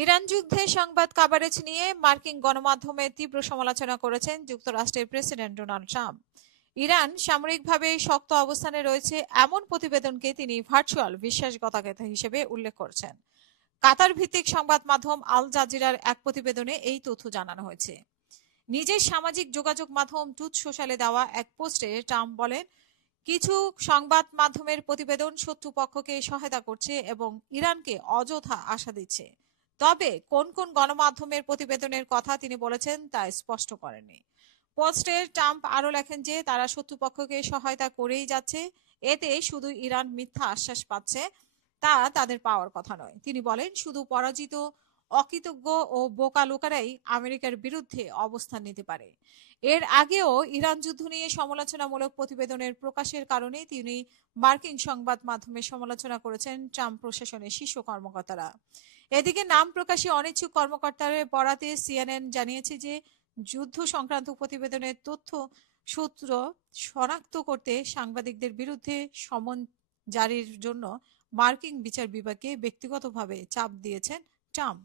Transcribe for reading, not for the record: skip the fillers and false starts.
Iran যুদ্ধে সংবাদ coverage নিয়ে মার্কিন গণমাধ্যমে তীব্র সমালোচনা করেছেন যুক্তরাষ্ট্রের প্রেসিডেন্ট ডোনাল্ড ট্রাম্প। ইরান সামরিকভাবে শক্ত অবস্থানে রয়েছে এমন প্রতিবেদনকে তিনি ভার্চুয়াল বিশ্বাসঘাতকতা হিসেবে উল্লেখ করছেন। কাতার ভিত্তিক সংবাদ মাধ্যম আল জাজিরার এক প্রতিবেদনে এই তথ্য জানানো হয়েছে। নিজের সামাজিক যোগাযোগ মাধ্যম ট্রুথ সোশ্যালে দেওয়া এক পোস্টে ট্রাম্প বলেন, কিছু সংবাদ মাধ্যমের প্রতিবেদন শত্রুপক্ষকে সহায়তা করছে এবং ইরানকে অযথা আশা দিচ্ছে। তবে কোন কোন গণমাধ্যমের প্রতিবেদনের কথা তিনি বলেছেন তা স্পষ্ট করেননি। পোস্টে ট্রাম্প আরও লেখেন যে তারা শত্রুপক্ষকে সহায়তা করেই যাচ্ছে, এতে শুধু ইরান মিথ্যা আশ্বাস পাচ্ছে, তা তাদের পাওয়ার কথা নয়। তিনি বলেন, শুধু পরাজিত, অকৃতজ্ঞ ও বোকা লোকেরাই আমেরিকার বিরুদ্ধে অবস্থান নিতে পারে। এর আগেও ইরান যুদ্ধ নিয়ে সমালোচনামূলক প্রতিবেদনের প্রকাশের কারণে তিনি মার্কিন সংবাদ মাধ্যমের সমালোচনা করেছেন ট্রাম্প প্রশাসনের শীর্ষ কর্মকর্তারা। এদিকে নাম প্রকাশে অনিচ্ছুক কর্মকর্তার বরাতে সিএনএন জানিয়েছে যে যুদ্ধ সংক্রান্ত প্রতিবেদনের তথ্য সূত্র শনাক্ত করতে সাংবাদিকদের বিরুদ্ধে সমন জারির জন্য মার্কিন বিচার বিভাগকে ব্যক্তিগতভাবে চাপ দিয়েছেন ট্রাম্প।